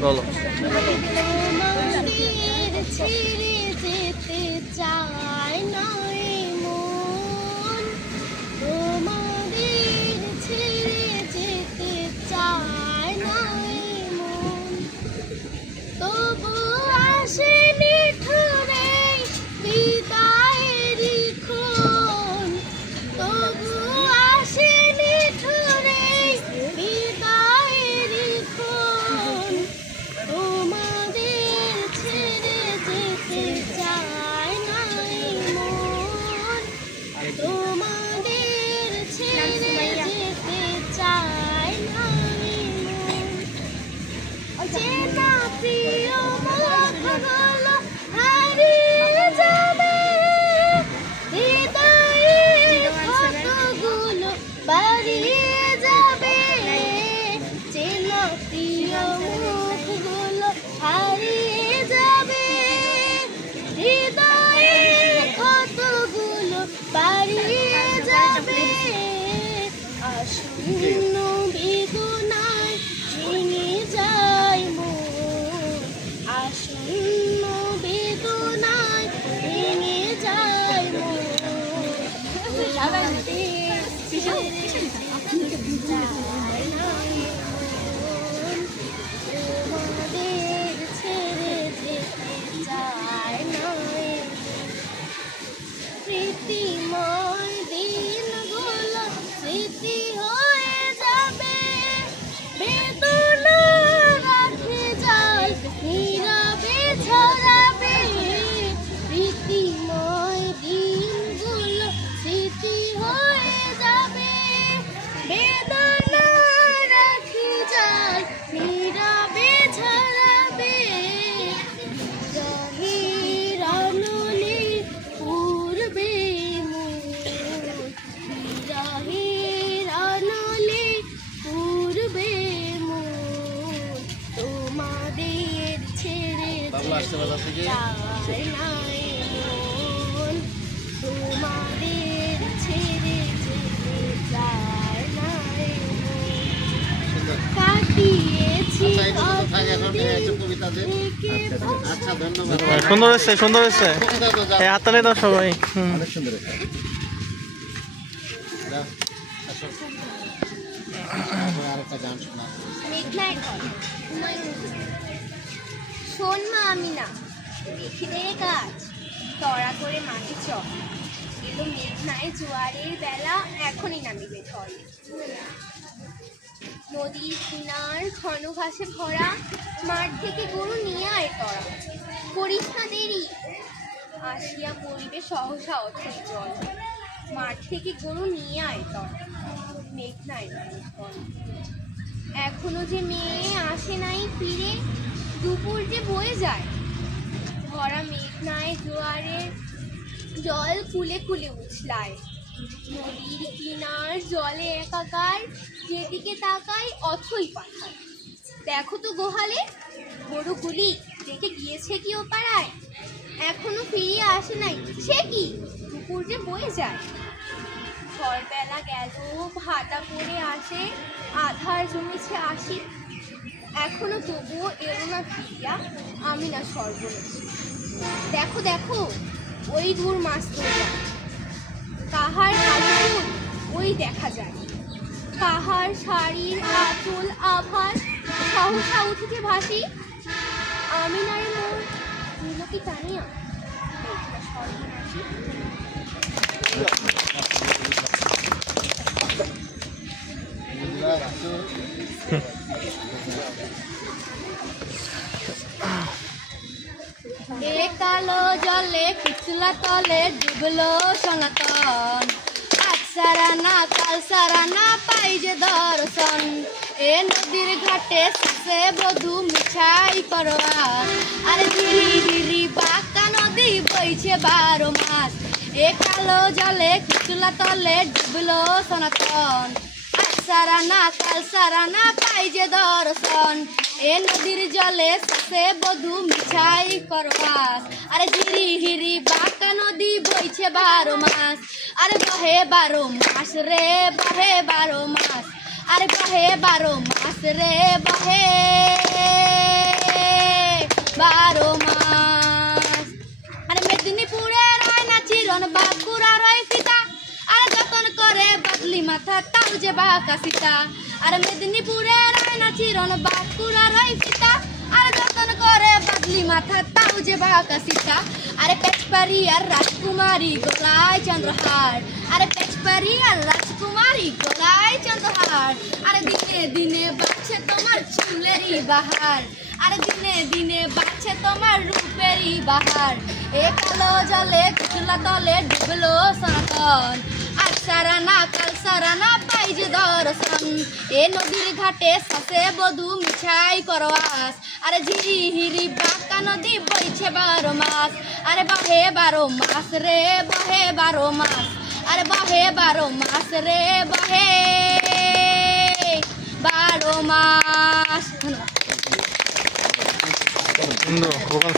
বলো সুন্দর হচ্ছে সুন্দর হচ্ছে হাততালি দাও সবাই শোন মা আমি না দেখি দে কাজ তড়া করে মাটি চক এলো মেঘনায় জোয়ারের বেলা এখনই নামিবে ঢল নদীর কিনার ঘন ঘাসে ভরা মাঠ থেকে গরু নিয়ে আয় তরা করিস না দেরি আসিয়া পড়িবে সহসা অথই জল মাঠ থেকে গরু নিয়ে আয় তরা মেঘনায় এখনো যে মেয়ে আসে নাই ফিরে দুপুর যে বয়ে যায় ভরা মেঘনায় জোয়ারের জল কুলে কুলে উছলায় নদীর কিনার জলে একাকার যেদিকে তাকায় অথই পাঠায় দেখো তো গোহালে গরুগুলি দেখে গিয়েছে কি ও পাড়ায় এখনো ফিরিয়ে আসে নাই সে কি দুপুর যে বয়ে যায় ঝড়বেলা গেল ভাটা পড়ে আসে আধার জমেছে আসি এখনো তবুও এলো না ফিরিয়া আমি না সর্বনাশী দেখো দেখো ওই দূর মাছ ধরিয়া কাহার আঁচল ওই দেখা যায় কাহার শাড়ির আঁচল আভাস সহসা উঠিতে ভাসি আমি নারী মোর কি টানিয়া সর্বনাশী কালো জলে পিছলা তলে ডুবলো সনাতন আজ সারা না কাল সারা না পাই যে দর্শন এ নদীর ঘাটে শেষে বধু মিঠাই করোয়া আরে ধীরে ধীরে বাঁকা নদী বইছে 12 মাস এ কালো জলে পিছলা তলে ডুবলো সনাতন আজ সারা না কাল সারা না পাই যে দর্শন এ নদীর জলে শেষে বধু মিঠাই করবাস আরে ধীরে ধীরে বাঁকা বাঁকা নদী বইছে 12 মাস আরে বহে 12 মাস রে বহে 12 মাস আরে বহে 12 মাস রে বহে 12 মাস আরে মেদিনীপুরের আয়না চিরন বাঁকুড়ার ওই ফিতা আরে যতন করে বদলি মাথা তাও যে বাঁকা সীতা আরে মেদিনীপুরের আয়না চিরন বাঁকুড়ার ওই ফিতা আরে যতন করে বদলি মাথা তাও যে বাঁকা সীতা আরে পেচপারি আর রাজকুমারী গলায় চন্দ্রহার আরে পেচপারি আর রাজকুমারী গলায় চন্দ্রহার আরে দিনে দিনে বাড়ছে তোমার চুলেরই বাহার আরে দিনে দিনে বাড়ছে তোমার রূপেরই বাহার এ কালো জলে কুচলা তলে ডুবলো সনাতন আজ সারানা কাল সারানা পাই যে দর্শন এ নদীর ঘাটে শাসে বধু মিছাই করবাস আরে ঝিরি হিরি বাঁকা নদী বইছে 12 মাস আরে বহে 12 মাস রে বহে 12 মাস আরে বহে 12 মাস রে বহে 12 মাস সুন্দর ভোকাল